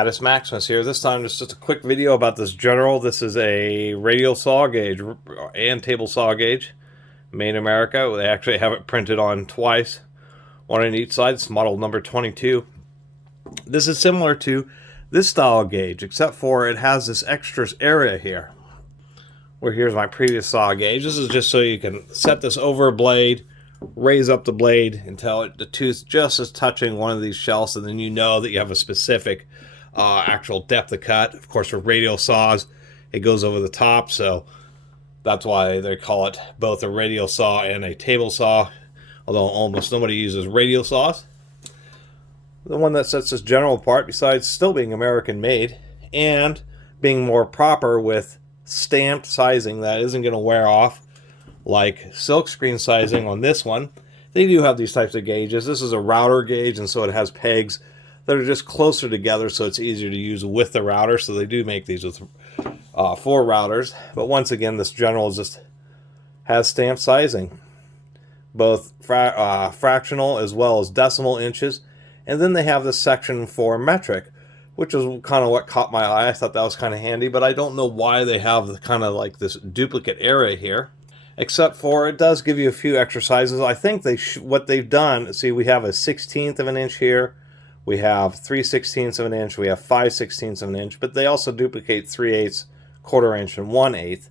Catus Maximus here. This time just a quick video about this General. This is a radial saw gauge and table saw gauge made in America. They actually have it printed on twice, one on each side. It's model number 22. This is similar to this style gauge, except for it has this extra area here. Where here's my previous saw gauge. This is just so you can set this over a blade, raise up the blade until the tooth just is touching one of these shelves, and then you know that you have a specific actual depth of cut. Of course, for radial saws, it goes over the top, so that's why they call it both a radial saw and a table saw, although almost nobody uses radial saws. The one that sets this General apart, besides still being American made and being more proper with stamped sizing that isn't going to wear off like silkscreen sizing on this one. They do have these types of gauges. This is a router gauge, and so it has pegs that are just closer together, so it's easier to use with the router. So they do make these with 4 routers. But once again, this General just has stamped sizing, both fractional as well as decimal inches. And then they have this section for metric, which is kind of what caught my eye. I thought that was kind of handy, but I don't know why they have the kind of like this duplicate area here. Except for it does give you a few exercises. I think what they've done, see, we have a 1/16 of an inch here, we have 3/16 of an inch, we have 5/16 of an inch, but they also duplicate 3/8, quarter inch, and 1/8.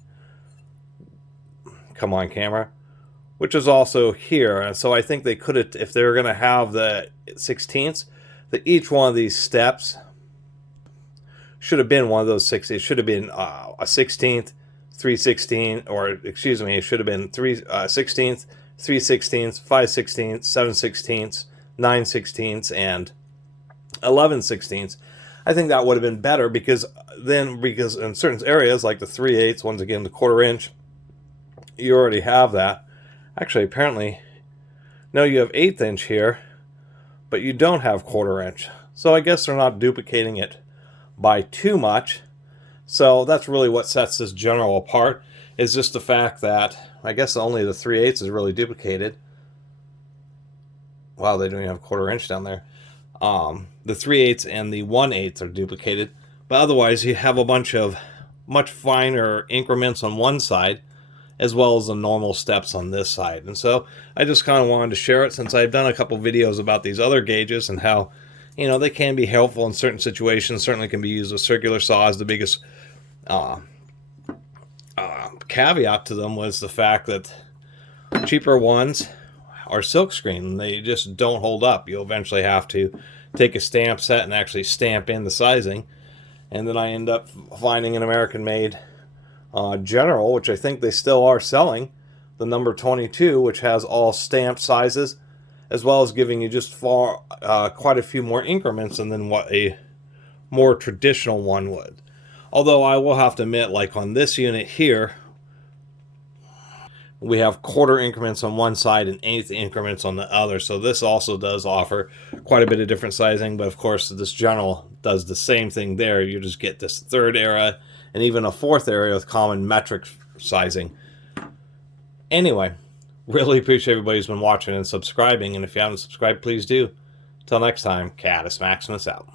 Come on, camera. Which is also here, and so I think they could have, if they were going to have the 16ths, that each one of these steps should have been one of those 6. It should have been a 16th. 3/16, or excuse me, it should have been 3/16, 3/16, 5/16, 7/16, 9/16, and 11/16. I think that would have been better, because in certain areas like the 3/8, once again the quarter inch, you already have that. Actually, apparently, no, you have 1/8 inch here, but you don't have quarter inch. So I guess they're not duplicating it by too much. So that's really what sets this General apart, is just the fact that I guess only the 3/8 is really duplicated. Wow, they don't even have quarter inch down there. The 3/8 and the 1/8 are duplicated, but otherwise you have a bunch of much finer increments on one side, as well as the normal steps on this side. And so I just kind of wanted to share it, since I've done a couple videos about these other gauges and how, you know, they can be helpful in certain situations. Certainly can be used with circular saws. The biggest caveat to them was the fact that cheaper ones are silkscreen. They just don't hold up. You'll eventually have to take a stamp set and actually stamp in the sizing. And then I end up finding an American-made General, which I think they still are selling, the number 22, which has all stamped sizes, as well as giving you just quite a few more increments than what a more traditional one would. Although I will have to admit, like on this unit here, we have quarter increments on one side and 1/8 increments on the other. So this also does offer quite a bit of different sizing. But of course, this General does the same thing there. You just get this 3rd area and even a 4th area with common metric sizing. Anyway, really appreciate everybody who's been watching and subscribing. And if you haven't subscribed, please do. Till next time, Catus Maximus out.